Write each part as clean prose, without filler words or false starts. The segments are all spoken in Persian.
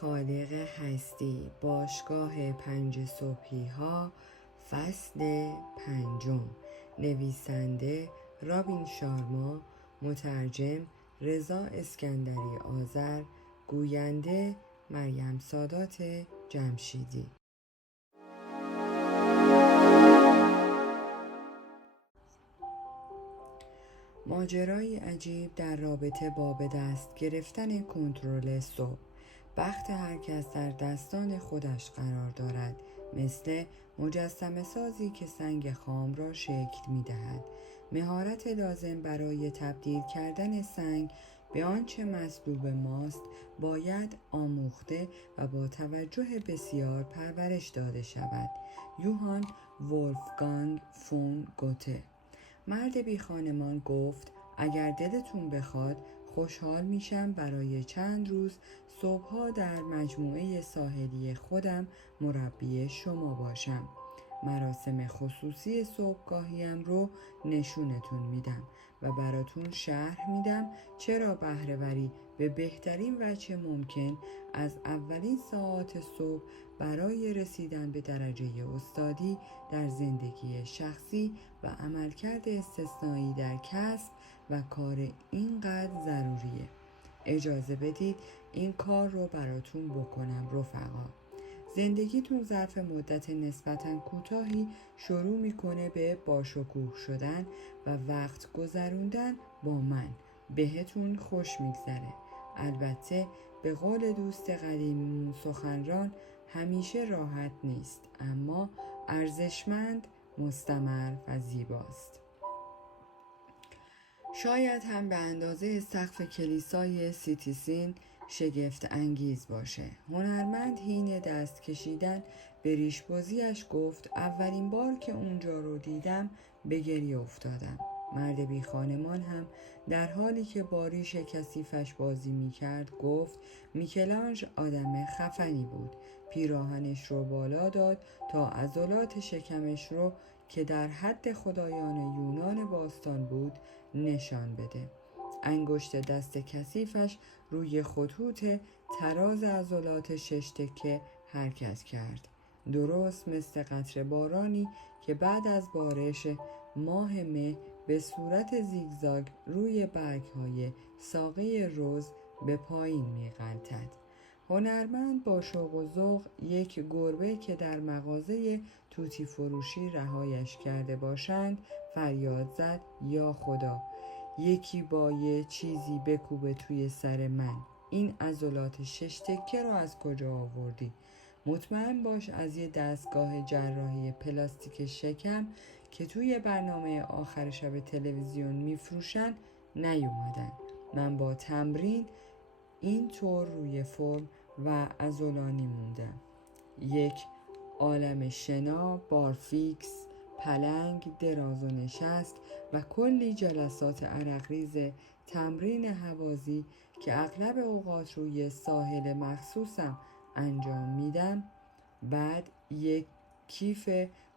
خالق هستی، باشگاه 5 صبحی ها، فصل 5. نویسنده رابین شارما، مترجم رضا اسکندری آذر، گوینده مریم سادات جمشیدی. ماجرای عجیب در رابطه با به دست گرفتن کنترل صبح. بخت هر کس در دستان خودش قرار دارد، مثل مجسمه سازی که سنگ خام را شکل می دهد. مهارت لازم برای تبدیل کردن سنگ به آنچه مطلوب ماست باید آموخته و با توجه بسیار پرورش داده شود. یوهان ولفگانگ فون گوته. مرد بی خانمان گفت اگر دلتون بخواد خوشحال میشم برای چند روز صبحها در مجموعه ساحلی خودم مربی شما باشم. مراسم خصوصی صبحگاهیم رو نشونتون میدم و براتون شرح میدم چرا بهره‌وری به بهترین وجه ممکن از اولین ساعات صبح برای رسیدن به درجه استادی در زندگی شخصی و عملکرد استثنایی در کسب و کار اینقدر ضروریه. اجازه بدید این کار رو براتون بکنم رفقا. زندگیتون ظرف مدت نسبتاً کوتاهی شروع میکنه به باشکوه شدن و وقت گذروندن با من. بهتون خوش میگذره. البته به قول دوست قدیمیمون سخنران همیشه راحت نیست، اما ارزشمند، مستمر و زیباست. شاید هم به اندازه سقف کلیسای سیتیسین شگفت انگیز باشه. هنرمند حین دست کشیدن به ریش‌بازیش گفت اولین بار که اونجا رو دیدم به گریه افتادم. مرد بی خانمان هم در حالی که با ریش کثیفش بازی می کرد گفت میکلانژ آدم خفنی بود. پیراهنش رو بالا داد تا عضلات شکمش رو که در حد خدایان یونان باستان بود نشان بده. انگشت دست کثیفش روی خطوط تراز عضلات 6 تکه حرکت کرد، درست مثل قطره بارانی که بعد از بارش ماه مه به صورت زیگزاگ روی برگ‌های ساقه رز به پایین می‌غلتد. هنرمند با شوق و ذوق یک گربه که در مغازه توتی فروشی رهایش کرده باشند فریاد زد یا خدا، یکی با یه چیزی بکوبه توی سر من. این عضلات 6 تکه رو از کجا آوردی؟ مطمئن باش از یه دستگاه جراحی پلاستیک شکم که توی برنامه آخر شب تلویزیون میفروشن نیومدن. من با تمرین این طور روی فرم و عضلانی موندم. یک عالم شنا، بارفیکس، پلنگ، دراز و نشست و کلی جلسات عرقریز تمرین هوازی که اغلب اوقات روی ساحل مخصوصم انجام میدم. بعد یک کیف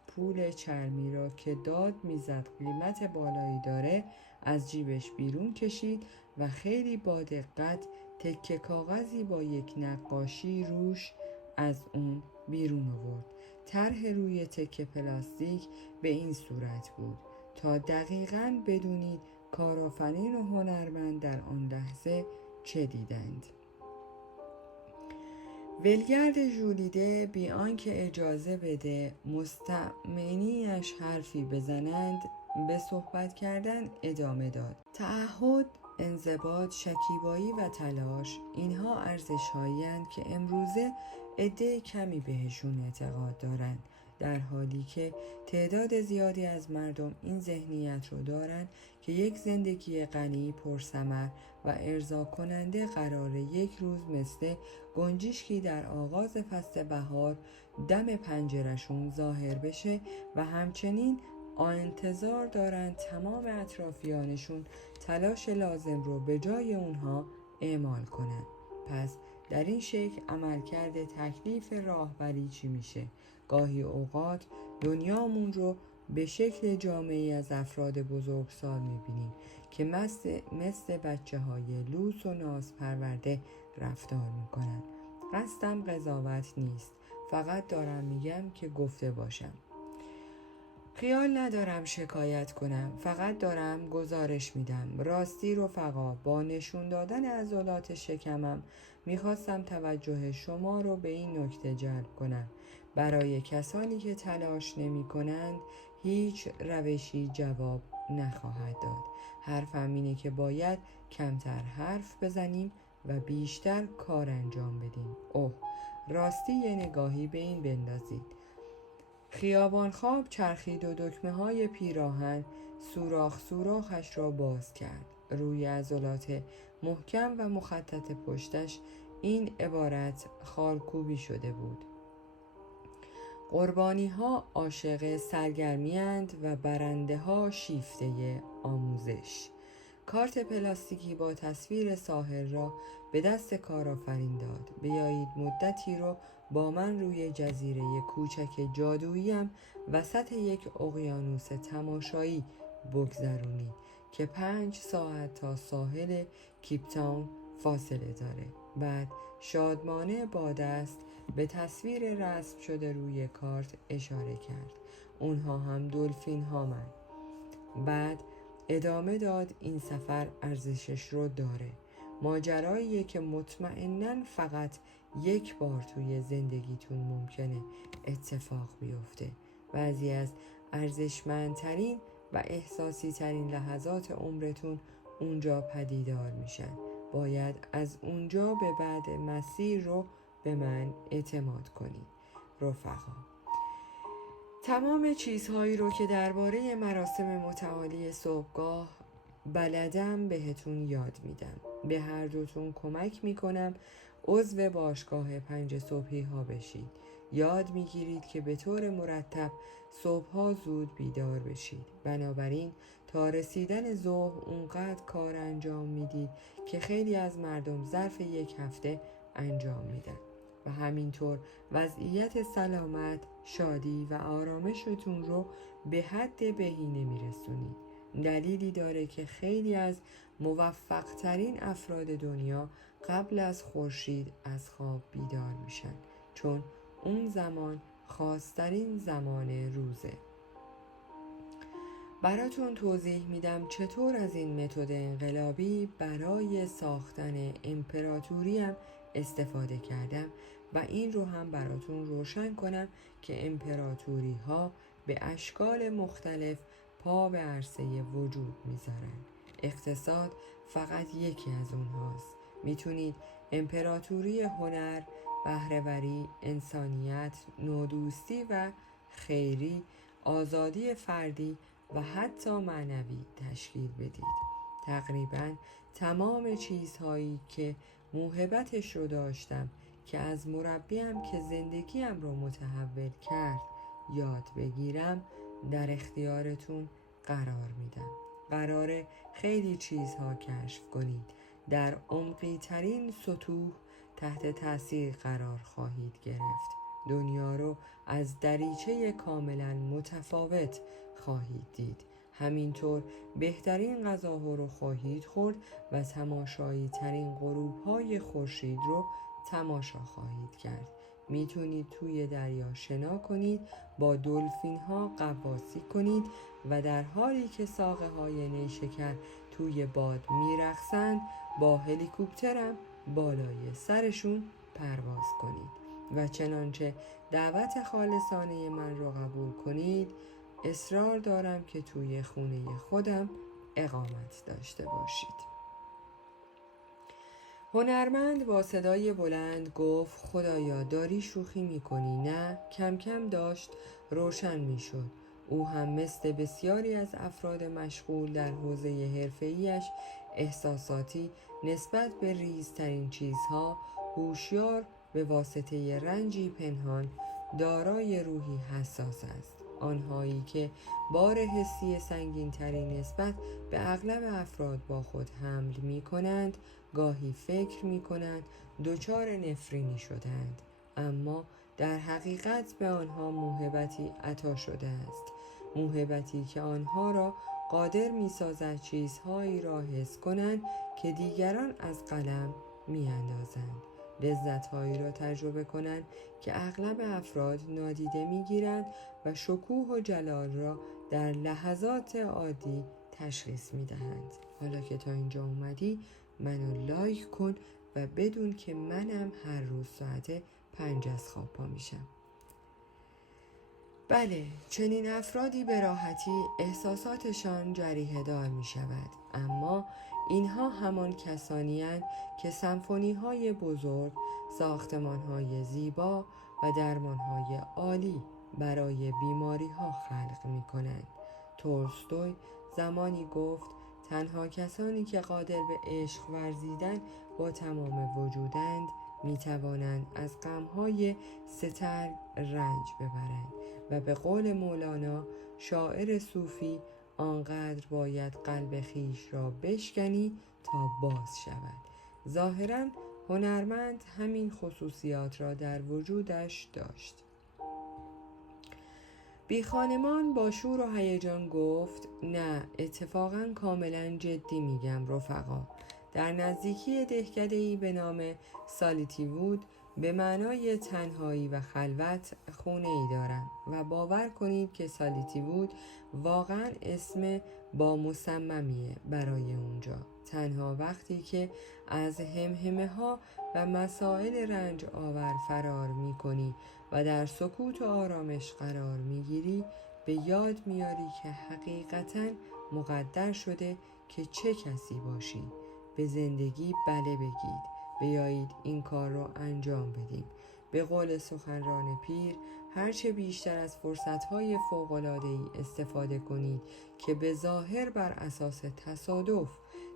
پول چرمی را که داد میزد قیمت بالایی داره از جیبش بیرون کشید و خیلی با دقت تکه کاغذی با یک نقاشی روش از اون بیرون آورد. طرح روی تکه پلاستیک به این صورت بود تا دقیقاً بدونید کارآفرین و هنرمند در آن لحظه چه دیدند. ولگرد ژولیده بی آنکه اجازه بده مستمعینش حرفی بزنند به صحبت کردن ادامه داد. تعهد، انضباط، شکیبایی و تلاش، اینها ارزش‌هایی‌اند که امروزه عده کمی بهشون اعتقاد دارند، در حالی که تعداد زیادی از مردم این ذهنیت رو دارن که یک زندگی غنی، پرثمر و ارضا کننده قرار یک روز مثل گنجشکی در آغاز فصل بهار دم پنجرشون ظاهر بشه و همچنین انتظار دارن تمام اطرافیانشون تلاش لازم رو به جای اونها اعمال کنن. پس در این شکل عملکرد تکلیف راهبری چی میشه؟ گاهی اوقات دنیامون رو به شکل جامعه‌ای از افراد بزرگسال میبینیم که مثل بچه های لوس و ناز پرورده رفتار میکنن. قصدم قضاوت نیست، فقط دارم میگم که گفته باشم. خیال ندارم شکایت کنم، فقط دارم گزارش میدم. راستی رفقا، با نشون دادن عضلات شکمم میخواستم توجه شما رو به این نکته جلب کنم. برای کسانی که تلاش نمی کنند هیچ روشی جواب نخواهد داد. حرفم اینه که باید کمتر حرف بزنیم و بیشتر کار انجام بدیم. اوه، راستی یه نگاهی به این بندازید. خیابان خواب چرخید و دکمه های پیراهن سوراخش را باز کرد. روی عضلات محکم و مخطط پشتش این عبارت خالکوبی شده بود: قربانی ها عاشق سرگرمی اند و برنده ها شیفته آموزش. کارت پلاستیکی با تصویر ساحل را به دست کارآفرین داد. بیایید مدتی رو با من روی جزیره کوچک جادوییم وسط یک اقیانوس تماشایی بگذرونید که 5 ساعت تا ساحل کیپتاون فاصله داره. بعد شادمانه با دست به تصویر رسم شده روی کارت اشاره کرد. اونها هم دلفین ها من. بعد ادامه داد: این سفر ارزشش رو داره. ماجراییه که مطمئناً فقط یک بار توی زندگیتون ممکنه اتفاق بیفته. بعضی از ارزشمندترین و احساسی ترین لحظات عمرتون اونجا پدیدار میشن. باید از اونجا به بعد مسیر رو به من اعتماد کنید رفقا. تمام چیزهایی رو که درباره مراسم متعالی صبحگاه بلدم بهتون یاد میدم. به هر دوتون کمک میکنم عضو باشگاه 5 صبحی ها بشید. یاد میگیرید که به طور مرتب صبحها زود بیدار بشید. بنابراین تا رسیدن ظهر اونقدر کار انجام میدید که خیلی از مردم ظرف یک هفته انجام میدن و همینطور وضعیت سلامت، شادی و آرامشتون رو به حد بهینه میرسونید. دلیلی داره که خیلی از موفق ترین افراد دنیا قبل از خورشید از خواب بیدار میشن، چون اون زمان خاص‌ترین زمان روزه. براتون توضیح میدم چطور از این متد انقلابی برای ساختن امپراتوریم استفاده کردم و این رو هم براتون روشن کنم که امپراتوری ها به اشکال مختلف پا به عرصه وجود میذارن. اقتصاد فقط یکی از اونهاست. میتونید امپراتوری هنر، بهره‌وری، انسانیت، نودوستی و خیری، آزادی فردی و حتی معنوی تشکیل بدید. تقریباً تمام چیزهایی که موهبتش رو داشتم که از مربیم که زندگیم رو متحول کرد یاد بگیرم در اختیارتون قرار میدم. قراره خیلی چیزها کشف کنید. در عمقی ترین سطوح تحت تاثیر قرار خواهید گرفت. دنیا رو از دریچه کاملا متفاوت خواهید دید. همینطور بهترین غذاها رو خواهید خورد و تماشایی ترین غروب های خورشید رو تماشا خواهید کرد. میتونید توی دریا شنا کنید، با دلفین ها غواصی کنید و در حالی که ساقه های نیشکر توی باد میرقصند با هلیکوپترم بالای سرشون پرواز کنید و چنانچه دعوت خالصانه من رو قبول کنید اصرار دارم که توی خونه خودم اقامت داشته باشید. هنرمند با صدای بلند گفت: خدایا داری شوخی میکنی؟ نه. کم کم داشت روشن میشد. او هم مثل بسیاری از افراد مشغول در حوزه حرفه‌ایش احساساتی نسبت به ریزترین چیزها، هوشیار به واسطه رنجی پنهان، دارای روحی حساس است. آنهایی که بار حسی سنگین ترین نسبت به اغلب افراد با خود حمل می کنند گاهی فکر می کنند دچار نفرینی شدند، اما در حقیقت به آنها موهبتی عطا شده است. موهبتی که آنها را قادر می سازد چیزهایی را حس کنند که دیگران از قلم می اندازند. لذت‌هایی را تجربه کنند که اغلب افراد نادیده می‌گیرند و شکوه و جلال را در لحظات عادی تشخیص می‌دهند. حالا که تا اینجا اومدی منو لایک کن و بدون که منم هر روز ساعت 5 از خواب پا میشم. بله، چنین افرادی به راحتی احساساتشان جریحه دار می شود، اما اینها همان کسانی اند که سمفونی های بزرگ، ساختمان های زیبا و درمان های عالی برای بیماری ها خلق می کنند. تولستوی زمانی گفت تنها کسانی که قادر به عشق ورزیدن با تمام وجودند می توانند از غمهای سترگ رنج ببرند و به قول مولانا شاعر صوفی آنقدر باید قلب خیش را بشکنی تا باز شود. ظاهراً هنرمند همین خصوصیات را در وجودش داشت. بی خانمان با شور و هیجان گفت نه، اتفاقاً کاملاً جدی میگم رفقا. در نزدیکی دهکده‌ای به نام سالیتیوود به معنای تنهایی و خلوت خونه‌ای دارم و باور کنید که سالیتیوود واقعاً اسم با مصممیه برای اونجا. تنها وقتی که از همهمه ها و مسائل رنج آور فرار می کنی و در سکوت و آرامش قرار می گیری به یاد میاری که حقیقتاً مقدر شده که چه کسی باشی. به زندگی بله بگید، بیایید این کار رو انجام بدیم. به قول سخنران پیر، هرچه بیشتر از فرصتهای فوق‌العاده‌ای استفاده کنید که به ظاهر بر اساس تصادف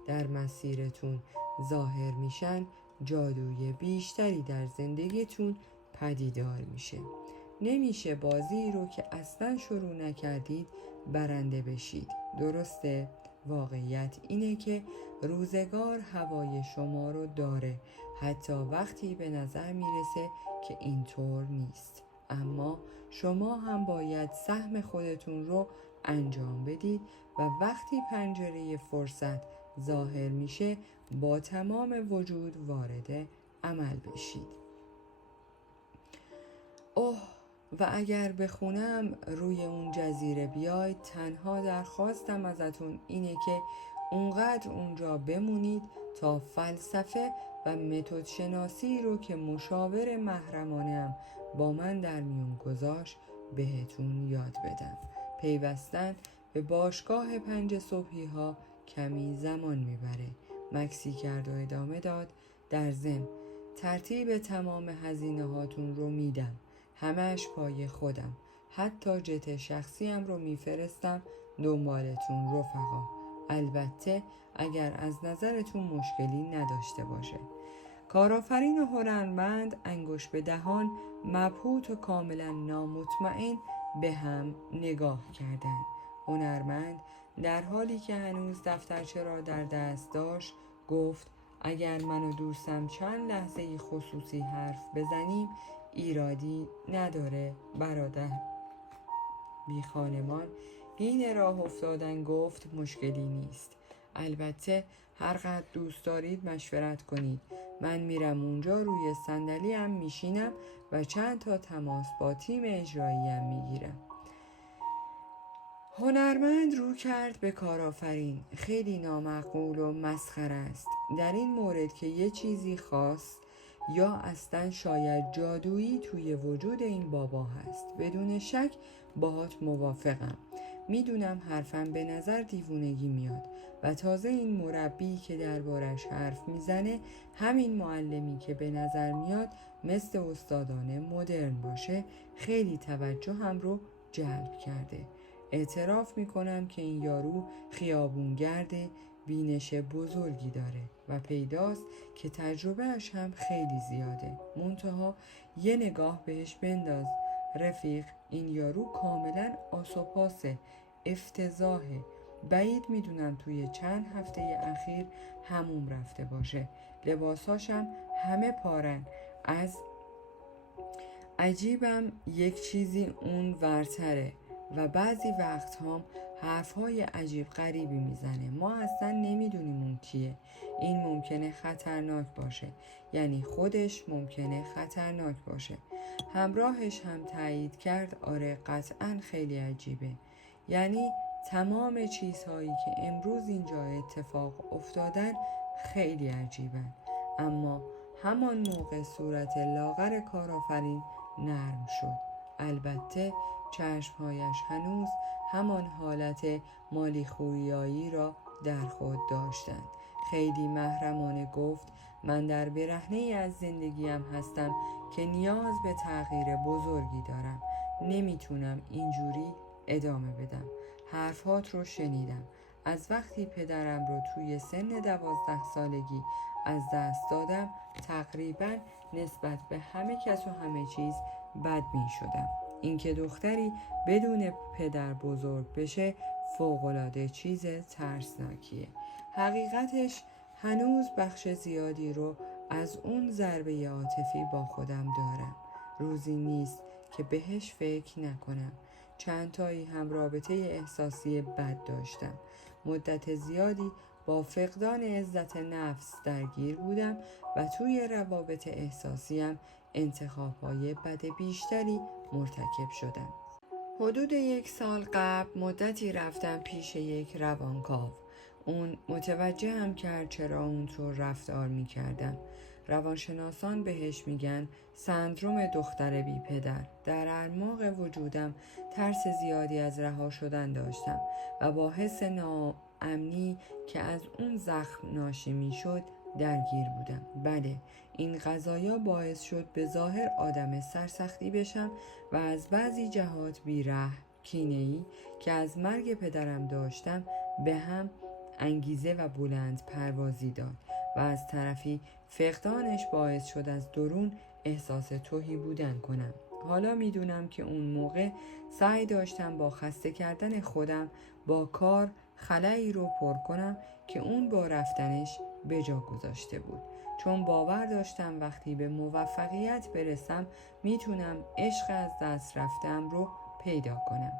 در مسیرتون ظاهر میشن، جادوی بیشتری در زندگیتون پدیدار میشه. نمیشه بازی رو که اصلا شروع نکردید برنده بشید. درسته؟ واقعیت اینه که روزگار هوای شما رو داره، حتی وقتی به نظر میرسه که اینطور نیست. اما شما هم باید سهم خودتون رو انجام بدید و وقتی پنجره فرصت ظاهر میشه با تمام وجود وارد عمل بشید. اوه، و اگر بخونم روی اون جزیره بیاید، تنها درخواستم ازتون اینه که اونقدر اونجا بمونید تا فلسفه و متد شناسی رو که مشاور محرمانم با من در میون گذاشت بهتون یاد بدم. پیوستن به باشگاه 5 صبحی ها کمی زمان میبره. مکسی کرد و ادامه داد در ضمن ترتیب تمام هزینه هاتون رو میدم، همش پای خودم، حتی جت شخصیم رو میفرستم دنبالتون رفقا، البته اگر از نظرتون مشکلی نداشته باشه. کارآفرین و هنرمند انگشت به دهان مبهوت و کاملا نامطمئن به هم نگاه کردند. هنرمند در حالی که هنوز دفترچه را در دست داشت گفت اگر من و دوستم چند لحظه خصوصی حرف بزنیم ایرادی نداره برادر. بی خانمان حین راه افتادن گفت مشکلی نیست، البته هر قدر دوست دارید مشورت کنید. من میرم اونجا روی صندلی‌ام میشینم و چند تا تماس با تیم اجرایی‌ام میگیرم. هنرمند رو کرد به کارآفرین. خیلی نامعقول و مسخره است در این مورد که یه چیزی خاص یا اصلا شاید جادویی توی وجود این بابا هست. بدون شک باهات موافقم. میدونم حرفم به نظر دیوونگی میاد و تازه این مربی که دربارش حرف میزنه همین معلمی که به نظر میاد مثل استادان مدرن باشه خیلی توجهم رو جلب کرده. اعتراف میکنم که این یارو خیابونگرد بینش بزرگی داره و پیداست که تجربهش هم خیلی زیاده. منتها یه نگاه بهش بنداز رفیق، این یارو کاملا آسوپاسه، افتضاحه. بعید میدونم توی چند هفته اخیر حموم رفته باشه. لباساشم همه پارن. از عجیبم یک چیزی اون ورتره و بعضی وقت هم حرفهای عجیب غریبی میزنه. ما اصلا نمیدونیم اون کیه. این ممکنه خطرناک باشه. یعنی خودش ممکنه خطرناک باشه. همراهش هم تایید کرد آره قطعا خیلی عجیبه. یعنی تمام چیزهایی که امروز اینجا اتفاق افتادن خیلی عجیبن. اما همان موقع صورت لاغر کارآفرین نرم شد. البته چشمهایش هنوز همان حالت مالی خویایی را در خود داشتند. خیلی محرمانه گفت من در برهنه‌ای از زندگیم هستم که نیاز به تغییر بزرگی دارم. نمیتونم اینجوری ادامه بدم. حرفات رو شنیدم. از وقتی پدرم رو توی سن 12 سالگی از دست دادم تقریبا نسبت به همه کس و همه چیز بد می شدم. اینکه دختری بدون پدر بزرگ بشه فوق‌العاده چیز ترسناکیه. حقیقتش هنوز بخش زیادی رو از اون ضربه عاطفی با خودم دارم. روزی نیست که بهش فکر نکنم. چند تایی هم رابطه احساسی بد داشتم. مدت زیادی با فقدان عزت نفس درگیر بودم و توی روابط احساسیم انتخاب‌های بد بیشتری مرتکب شدم. حدود 1 سال قبل مدتی رفتم پیش یک روانکاو. اون متوجه هم کرد چرا اونطور رفتار می‌کردم. روانشناسان بهش میگن سندروم دختر بی پدر. در اعماق وجودم ترس زیادی از رها شدن داشتم و با حس ناامنی که از اون زخم ناشی میشد درگیر بودم. بله، این قضایا باعث شد به ظاهر آدم سرسختی بشم و از بعضی جهات بی‌رحم، کینه‌ای که از مرگ پدرم داشتم به هم انگیزه و بلند پروازی داد و از طرفی فقدانش باعث شد از درون احساس تهی بودن کنم. حالا میدونم که اون موقع سعی داشتم با خسته کردن خودم با کار خلایی رو پر کنم که اون با رفتنش به جا گذاشته بود. چون باور داشتم وقتی به موفقیت برسم میتونم عشق از دست رفتم رو پیدا کنم.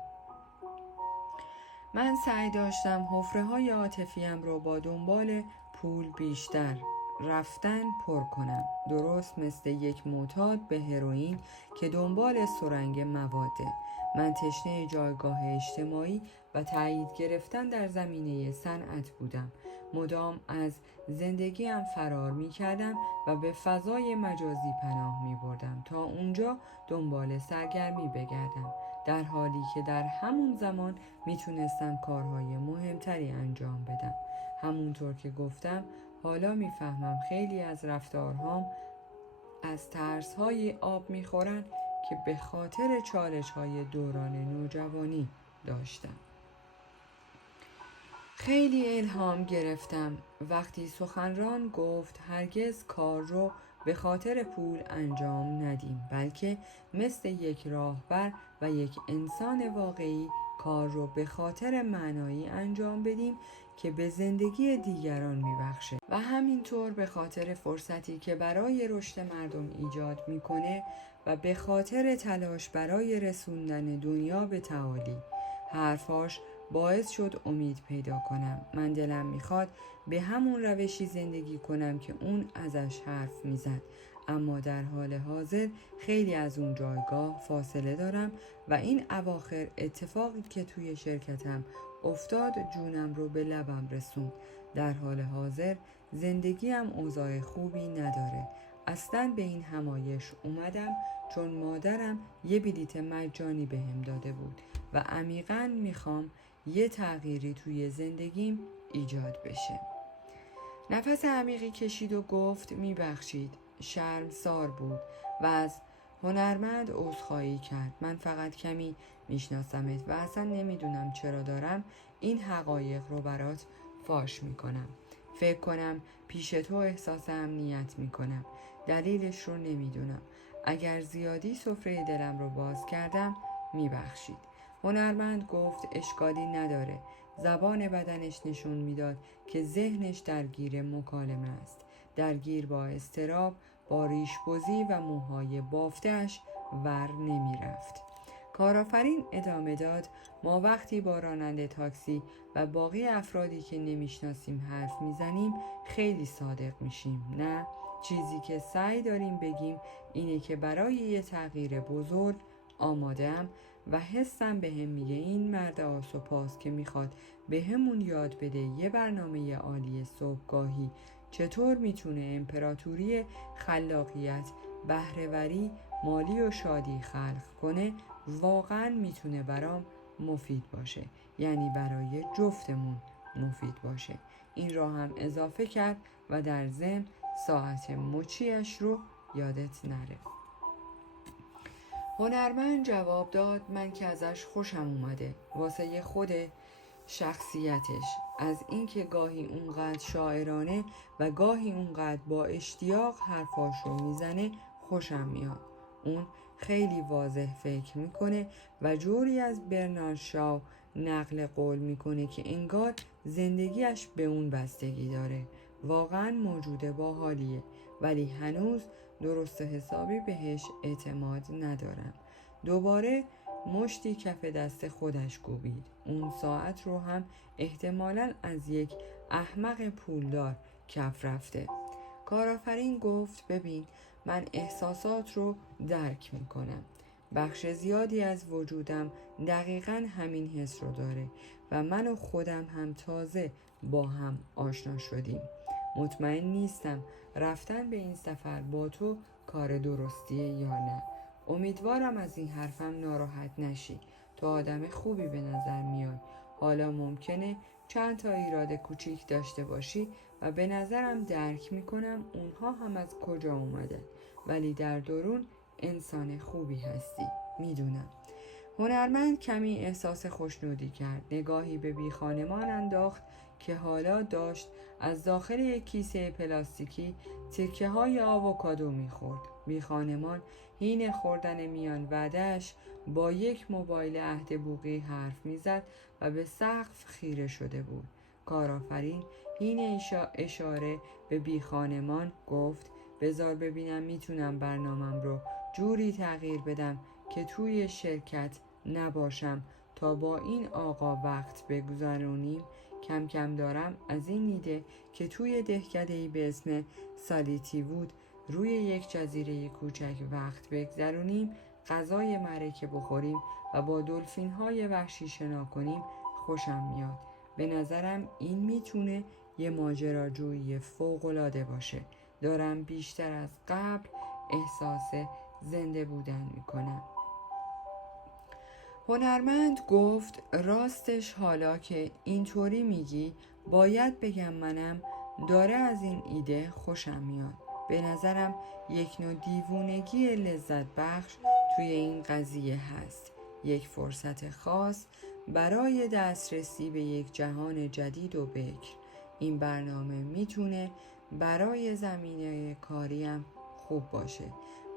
من سعی داشتم حفره‌های عاطفی‌ام رو با دنبال پول بیشتر رفتن پر کنم. درست مثل یک معتاد به هروئین که دنبال سرنگ مواده. من تشنه جایگاه اجتماعی و تایید گرفتن در زمینه صنعت بودم. مدام از زندگیم فرار می کردم و به فضای مجازی پناه می بردم تا اونجا دنبال سرگرمی بگردم، در حالی که در همون زمان می تونستم کارهای مهمتری انجام بدم. همونطور که گفتم حالا می فهمم خیلی از رفتارهام از ترس‌های آب می خورن که به خاطر چالش‌های دوران نوجوانی داشتم. خیلی الهام گرفتم وقتی سخنران گفت هرگز کار رو به خاطر پول انجام ندیم، بلکه مثل یک راهبر و یک انسان واقعی کار رو به خاطر معنایی انجام بدیم که به زندگی دیگران میبخشه و همینطور به خاطر فرصتی که برای رشد مردم ایجاد میکنه و به خاطر تلاش برای رسوندن دنیا به تعالی. حرفاش باعث شد امید پیدا کنم. من دلم میخواد به همون روشی زندگی کنم که اون ازش حرف میزد، اما در حال حاضر خیلی از اون جایگاه فاصله دارم و این اواخر اتفاقی که توی شرکتم افتاد جونم رو به لبم رسوند. در حال حاضر زندگیم اوضاع خوبی نداره. اصلاً به این همایش اومدم چون مادرم یه بلیت مجانی بهم داده بود و عمیقاً میخوام یه تغییری توی زندگیم ایجاد بشه. نفس عمیقی کشید و گفت میبخشید. شرمسار بود و از هنرمند عذرخواهی کرد. من فقط کمی میشناسمت و اصلا نمیدونم چرا دارم این حقایق رو برات فاش میکنم. فکر کنم پیش تو احساس امنیت میکنم. دلیلش رو نمیدونم. اگر زیادی سفره دلم رو باز کردم میبخشید. هنرمند گفت اشکالی نداره. زبان بدنش نشون میداد که ذهنش درگیر مکالمه است. درگیر با اضطراب، با ریش‌بزی و موهای بافته‌اش ور نمی رفت. کارآفرین ادامه داد: ما وقتی با راننده تاکسی و باقی افرادی که نمیشناسیم حرف میزنیم خیلی صادق میشیم، نه؟ چیزی که سعی داریم بگیم اینه که برای یه تغییر بزرگ آماده‌ام و حسم بهم میگه این مرد آس و پاس که میخواد بهمون یاد بده یه برنامه عالی صبحگاهی چطور میتونه امپراتوری خلاقیت، بهره‌وری، مالی و شادی خلق کنه، واقعا میتونه برام مفید باشه، یعنی برای جفتمون مفید باشه. این را هم اضافه کرد و در ضمن ساعت مچیش رو یادت نره. هنرمند جواب داد: من که ازش خوشم اومده، واسه خود شخصیتش، از اینکه گاهی اونقدر شاعرانه و گاهی اونقدر با اشتیاق حرفاش رو میزنه خوشم میاد. اون خیلی واضح فکر میکنه و جوری از برنارد شاو نقل قول میکنه که انگار زندگیش به اون بستگی داره. واقعا موجود باحالیه، ولی هنوز درست حسابی بهش اعتماد ندارم. دوباره مشتی کف دست خودش کوبید. اون ساعت رو هم احتمالاً از یک احمق پولدار کف رفته. کارآفرین گفت: ببین، من احساسات رو درک میکنم. بخش زیادی از وجودم دقیقاً همین حس رو داره و من و خودم هم تازه با هم آشنا شدیم. مطمئن نیستم رفتن به این سفر با تو کار درستیه یا نه. امیدوارم از این حرفم ناراحت نشی. تو آدم خوبی به نظر میای. حالا ممکنه چند تا ایراد کوچیک داشته باشی و به نظرم درک میکنم اونها هم از کجا اومده، ولی در درون انسان خوبی هستی. میدونم. هنرمند کمی احساس خوشنودی کرد. نگاهی به بی خانمان انداخت که حالا داشت از داخل یک کیسه پلاستیکی تکه های آووکادو میخورد. بی خانمان حین خوردن میان وعده‌اش با یک موبایل عهد بوقی حرف میزد و به سقف خیره شده بود. کارآفرین حین اشاره به بی خانمان گفت: بذار ببینم میتونم برنامم رو جوری تغییر بدم که توی شرکت نباشم تا با این آقا وقت بگذرونیم. کم کم دارم از این ایده که توی دهکده‌ای به اسم سالیتیوود روی یک جزیره کوچک وقت بگذرونیم، غذای معرکه بخوریم و با دلفین‌های وحشی شنا کنیم خوشم میاد. به نظرم این میتونه یه ماجراجویی فوق‌العاده باشه. دارم بیشتر از قبل احساس زنده بودن میکنم. هنرمند گفت: راستش حالا که اینطوری میگی باید بگم منم داره از این ایده خوشم میاد. به نظرم یک نوع دیوونگی لذت بخش توی این قضیه هست. یک فرصت خاص برای دسترسی به یک جهان جدید و بکر. این برنامه میتونه برای زمینه کاریم خوب باشه.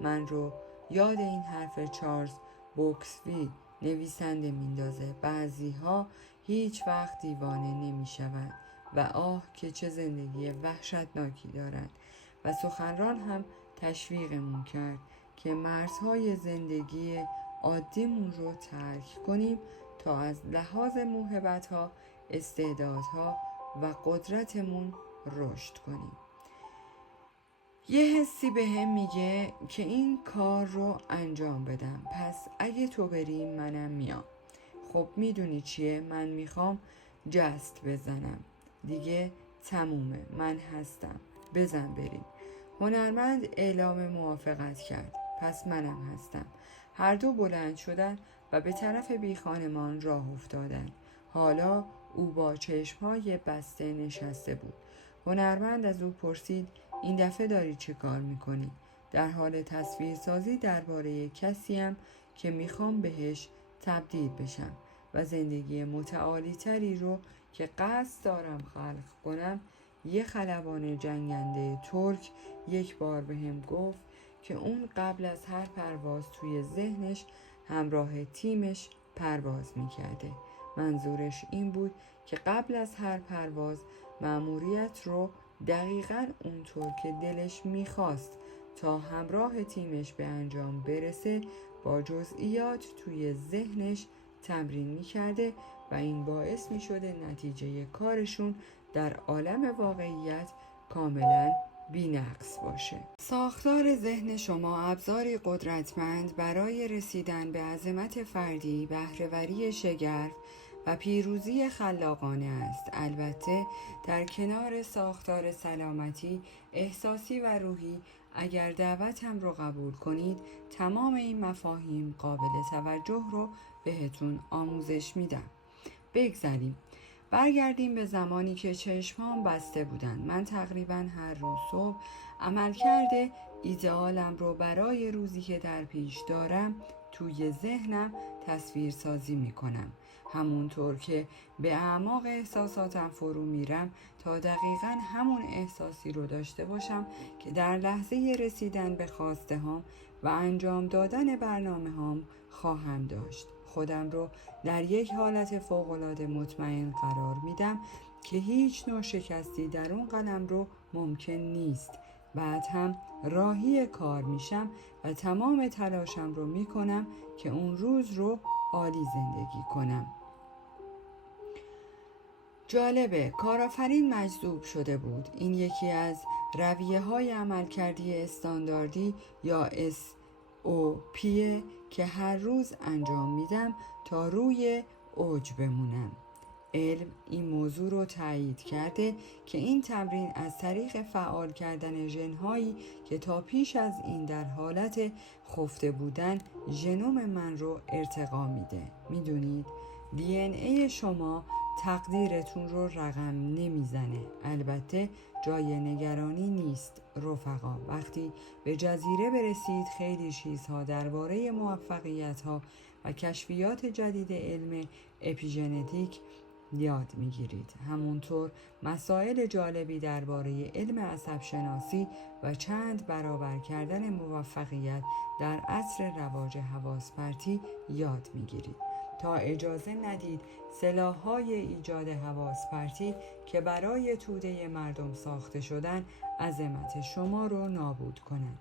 من رو یاد این حرف چارلز بوکسفیلد نویسنده میندازه: بعضی ها هیچ وقت دیوانه نمیشوند و آه که چه زندگی وحشتناکی دارند. و سخنران هم تشویقمون کرد که مرزهای زندگی عادیمون رو ترک کنیم تا از لحاظ موهبت‌ها، استعدادها و قدرتمون رشد کنیم. یه حسی به هم میگه که این کار رو انجام بدم، پس اگه تو بری منم میام. خب میدونی چیه؟ من میخوام جست بزنم. دیگه تمومه. من هستم. بزن بریم. هنرمند اعلام موافقت کرد. پس منم هستم. هر دو بلند شدن و به طرف بی خانمان راه افتادن. حالا او با چشمهای بسته نشسته بود. هنرمند از او پرسید: این دفعه داری چه کار میکنی؟ در حال تصویرسازی درباره کسیم که میخوام بهش تبدیل بشم و زندگی متعالی تری رو که قصد دارم خلق کنم. یه خلبان جنگنده ترک یک بار بهم گفت که اون قبل از هر پرواز توی ذهنش همراه تیمش پرواز میکرده. منظورش این بود که قبل از هر پرواز مأموریت رو دقیقاً اونطور که دلش میخواست تا همراه تیمش به انجام برسه با جزئیات توی ذهنش تمرین می‌کرده و این باعث می‌شده نتیجه کارشون در عالم واقعیت کاملاً بی‌نقص باشه. ساختار ذهن شما ابزاری قدرتمند برای رسیدن به عظمت فردی، بهره‌وری شگرف و پیروزی خلاقانه است. البته در کنار ساختار سلامتی احساسی و روحی، اگر دعوتم رو قبول کنید، تمام این مفاهیم قابل توجه رو بهتون آموزش میدم. بگذریم. برگردیم به زمانی که چشمام بسته بودن. من تقریباً هر روز صبح عملکرد ایدئالم رو برای روزی که در پیش دارم توی ذهنم تصویر سازی می کنم. همونطور که به اعماق احساساتم فرو میرم تا دقیقاً همون احساسی رو داشته باشم که در لحظه رسیدن به خواسته هام و انجام دادن برنامه هام خواهم داشت. خودم رو در یک حالت فوق‌العاده مطمئن قرار میدم که هیچ نوع شکستی در اون قلم رو ممکن نیست. بعد هم راهی کار میشم و تمام تلاشم رو میکنم که اون روز رو عالی زندگی کنم. جالبه، کارآفرین مجذوب شده بود. این یکی از رویه‌های عملکردی استانداردی یا SOP که هر روز انجام میدم تا روی اوج بمونم. علم این موضوع رو تایید کرده که این تمرین از طریق فعال کردن ژن‌هایی که تا پیش از این در حالت خفته بودن ژنوم من رو ارتقا میده. میدونید DNA شما تقدیرتون رو رقم نمیزنه. البته جای نگرانی نیست رفقا. وقتی به جزیره برسید خیلی چیزها درباره موفقیت‌ها و کشفیات جدید علم اپیژنتیک یاد میگیرید. همونطور مسائل جالبی درباره علم عصب شناسی و چند برابر کردن موفقیت در عصر رواج حواس پرتی یاد میگیرید تا اجازه ندید سلاح‌های ایجاد حواس پرتی که برای توده مردم ساخته شدن عظمت شما رو نابود کنند.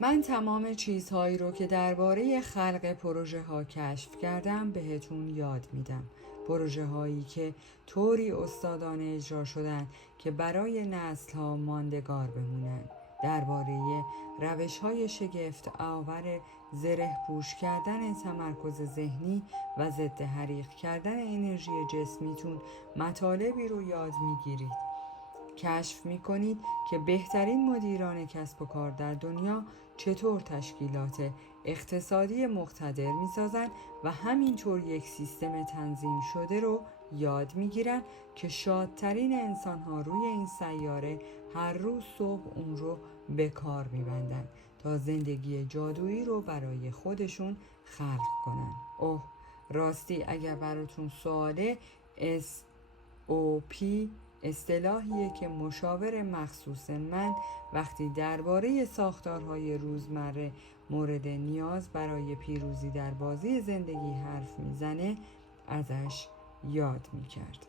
من تمام چیزهایی رو که درباره خلق پروژه ها کشف کردم بهتون یاد میدم. پروژه هایی که طوری استادانه اجرا شدن که برای نسل ها ماندگار بمونن. درباره روش های شگفت آور زره پوش کردن تمرکز ذهنی و ضد حریق کردن انرژی جسمیتون مطالبی رو یاد میگیرید. کشف میکنید که بهترین مدیران کسب و کار در دنیا چطور تشکیلات اقتصادی مقتدر میسازن و همینطور یک سیستم تنظیم شده رو یاد میگیرن که شادترین انسانها روی این سیاره هر روز صبح اون رو به کار میبندن تا زندگی جادویی رو برای خودشون خلق کنن. اوه راستی اگر براتون سواله، SOP اصطلاحیه که مشاور مخصوص من وقتی درباره ساختارهای روزمره مورد نیاز برای پیروزی در بازی زندگی حرف میزنه ازش یاد میکرد.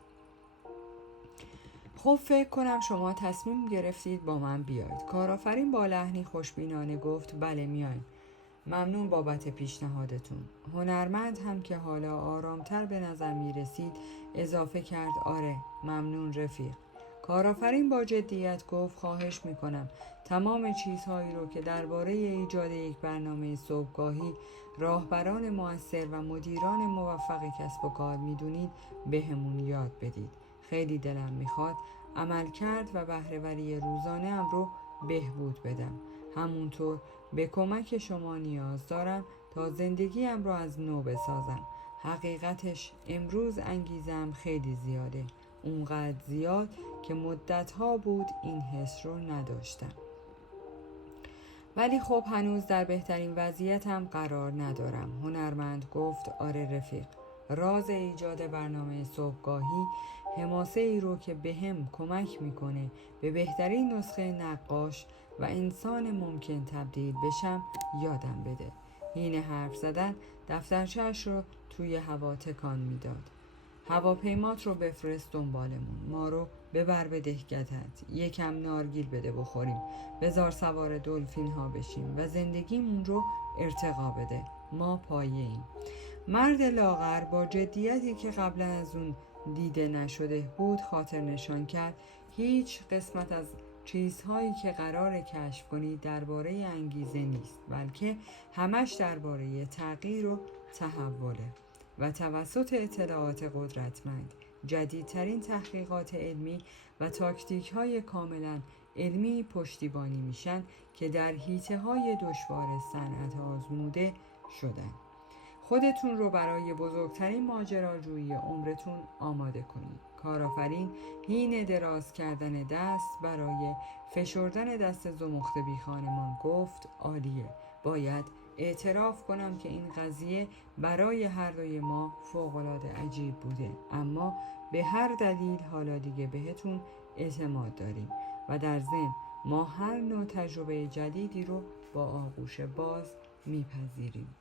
خب فکر کنم شما تصمیم گرفتید با من بیاید. کارآفرین با لحنی خوشبینانه گفت بله میایم. ممنون بابت پیشنهادتون. هنرمند هم که حالا آرامتر به نظر می رسید اضافه کرد آره ممنون رفیق. کارآفرین با جدیت گفت خواهش می کنم تمام چیزهایی رو که درباره ایجاد یک برنامه صبحگاهی راهبران مؤثر و مدیران موفق کسب و کار می دونید بهمون یاد بدید. خیلی دلم می خواد عملکرد و بهره‌وری روزانه ام رو بهبود بدم. همونطور به کمک شما نیاز دارم تا زندگیم رو از نو بسازم. حقیقتش امروز انگیزم خیلی زیاده. اونقدر زیاد که مدتها بود این حس رو نداشتم. ولی خب هنوز در بهترین وضعیتم قرار ندارم. هنرمند گفت آره رفیق. راز ایجاد برنامه صبحگاهی حماسه ای رو که بهم کمک میکنه به بهترین نسخه نقاش و انسان ممکن تبدیل بشم یادم بده. حین حرف زدن دفترچه‌اش رو توی هوا تکان میداد. هواپیمات رو بفرست دنبالمون. ما رو ببر به دهکدت، یکم نارگیل بده بخوریم، بذار سوار دلفین ها بشیم و زندگیمون رو ارتقا بده. ما پایه ایم. مرد لاغر با جدیتی که قبلا از اون دیده نشده بود خاطر نشان کرد هیچ قسمت از چیزهایی که قراره کشف کنی درباره انگیزه نیست، بلکه همش درباره تغییر و تحوله و توسط اطلاعات قدرتمند، جدیدترین تحقیقات علمی و تاکتیک های کاملا علمی پشتیبانی میشن که در حیطه های دشوار صنعت آزموده شدن. خودتون رو برای بزرگترین ماجراجویی عمرتون آماده کنید. کارآفرین حین دراز کردن دست برای فشردن دست زمخت بی خانمان گفت عالیه. باید اعتراف کنم که این قضیه برای هر دوی ما فوق‌العاده عجیب بوده، اما به هر دلیل حالا دیگه بهتون اعتماد داریم و در ضمن ما هر نوع تجربه جدیدی رو با آغوش باز میپذیریم.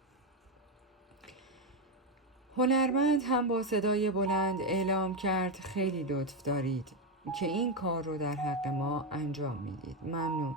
هنرمند هم با صدای بلند اعلام کرد خیلی لطف دارید که این کار رو در حق ما انجام میدید. ممنون.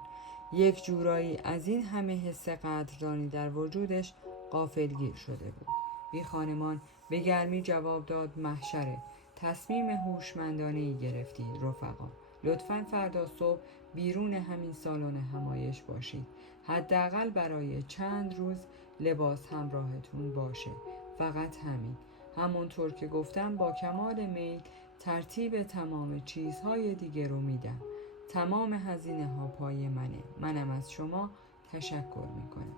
یک جورایی از این همه حس قدردانی در وجودش غافلگیر شده بود. بی خانمان به گرمی جواب داد محشره. تصمیم هوشمندانه‌ای گرفتید رفقا. لطفاً فردا صبح بیرون همین سالن همایش باشید. حداقل برای چند روز لباس همراهتون باشه. فقط همین. همونطور که گفتم با کمال میل ترتیب تمام چیزهای دیگه رو میدم. تمام هزینه ها پای منه. منم از شما تشکر میکنم.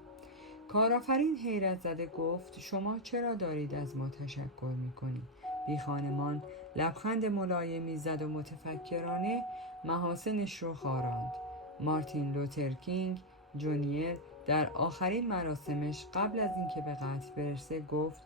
کارآفرین حیرت زده گفت شما چرا دارید از ما تشکر میکنید؟ بی خانمان لبخند ملایمی زد و متفکرانه محاسنش رو خاراند. مارتین لوتر کینگ جونیور در آخرین مراسمش قبل از اینکه به قتل برسه گفت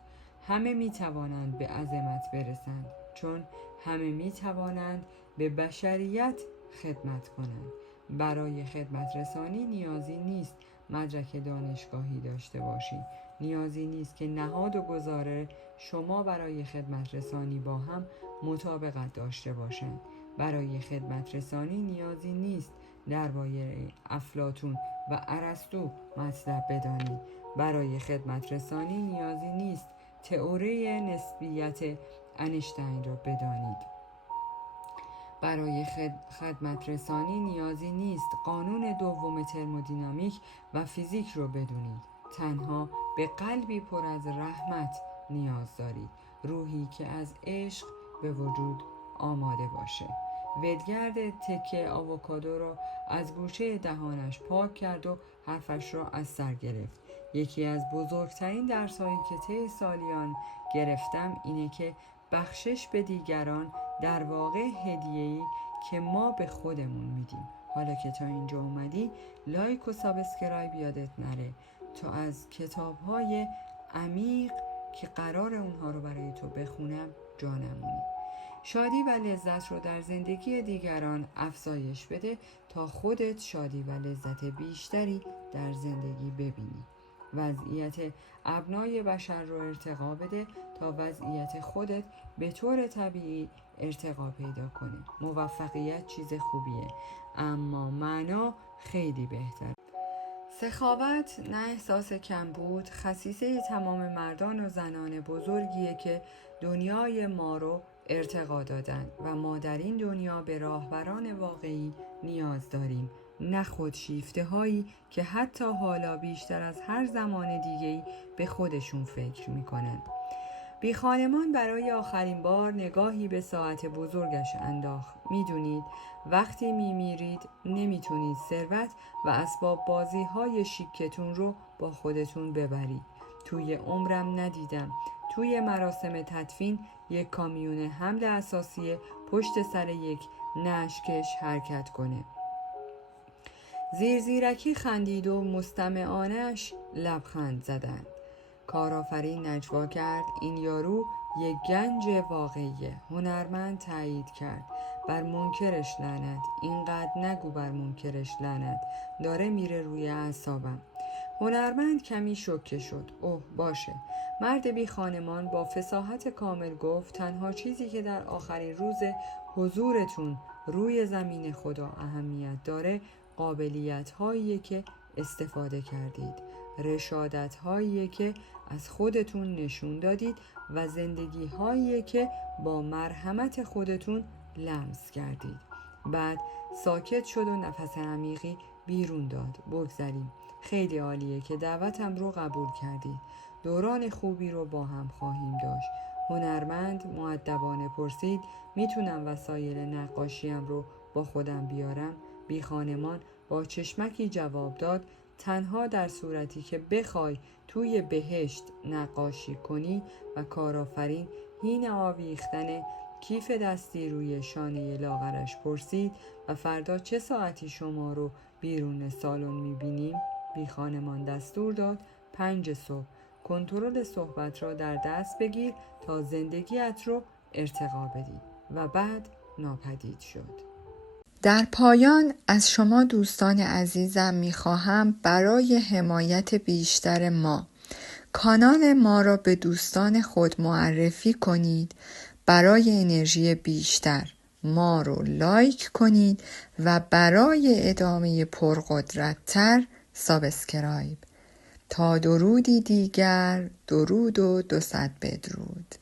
همه می توانند به عظمت برسند چون همه می توانند به بشریت خدمت کنند. برای خدمت رسانی نیازی نیست مدرک دانشگاهی داشته باشی. نیازی نیست که نهاد و گزاره شما برای خدمت رسانی با هم مطابقت داشته باشند. برای خدمت رسانی نیازی نیست درباره افلاطون و ارسطو مطلب بدانید. برای خدمت رسانی نیازی نیست تئوری نسبیت انیشتین را بدانید. برای خدمت رسانی نیازی نیست قانون دوم ترمودینامیک و فیزیک رو بدونید. تنها به قلبی پر از رحمت نیاز دارید. روحی که از عشق به وجود آماده باشه. ولگرد تکه آووکادو را از گوشه دهانش پاک کرد و حرفش را از سر گرفت. یکی از بزرگترین درسایی که طی سالیان گرفتم اینه که بخشش به دیگران در واقع هدیه‌ای که ما به خودمون میدیم. حالا که تا اینجا اومدی لایک و سابسکرایب یادت نره تا از کتاب‌های عمیق که قرار اونها رو برای تو بخونم جا نمونی. شادی و لذت رو در زندگی دیگران افزایش بده تا خودت شادی و لذت بیشتری در زندگی ببینی. وضعیت ابنای بشر رو ارتقا بده تا وضعیت خودت به طور طبیعی ارتقا پیدا کنه. موفقیت چیز خوبیه اما معنا خیلی بهتر. سخاوت نه احساس کمبود، خصیصه تمام مردان و زنان بزرگیه که دنیای ما رو ارتقا دادن و ما در این دنیا به راهبران واقعی نیاز داریم، نه خودشیفته هایی که حتی حالا بیشتر از هر زمان دیگه‌ای به خودشون فکر میکنن. بی خانمان برای آخرین بار نگاهی به ساعت بزرگش انداخت. میدونید وقتی میمیرید نمیتونید ثروت و اسباب بازی های شیکتون رو با خودتون ببرید. توی عمرم ندیدم توی مراسم تدفین یک کامیون حمل اساسی پشت سر یک نعشکش حرکت کنه. زیرزیرکی خندید و مستمعانش لبخند زدند. کارآفرین نجوا کرد این یارو یک گنج واقعیه. هنرمند تایید کرد بر منکرش لعنت. اینقدر نگو بر منکرش لعنت، داره میره روی اعصابم. هنرمند کمی شوکه شد. اوه باشه. مرد بی خانمان با فصاحت کامل گفت تنها چیزی که در آخرین روز حضورتون روی زمین خدا اهمیت داره قابلیت هایی که استفاده کردید، رشادت هایی که از خودتون نشون دادید و زندگی هایی که با مرحمت خودتون لمس کردید. بعد ساکت شد و نفس عمیقی بیرون داد. بگذاریم. خیلی عالیه که دعوتم رو قبول کردید. دوران خوبی رو با هم خواهیم داشت. هنرمند مؤدبانه پرسید میتونم وسایل نقاشیم رو با خودم بیارم؟ بی خانمان با چشمکی جواب داد تنها در صورتی که بخوای توی بهشت نقاشی کنی و کارآفرین هین آویختن کیف دستی روی شانه لاغرش پرسید و فردا چه ساعتی شما رو بیرون سالن میبینیم؟ بی خانمان دستور داد 5 صبح. کنترل صحبت را در دست بگیر تا زندگیت رو ارتقا بدی و بعد ناپدید شد. در پایان از شما دوستان عزیزم میخواهم برای حمایت بیشتر ما کانال ما را به دوستان خود معرفی کنید. برای انرژی بیشتر ما رو لایک کنید و برای ادامه پرقدرت‌تر سابسکرایب. تا درودی دیگر، درود و 200 بدرود.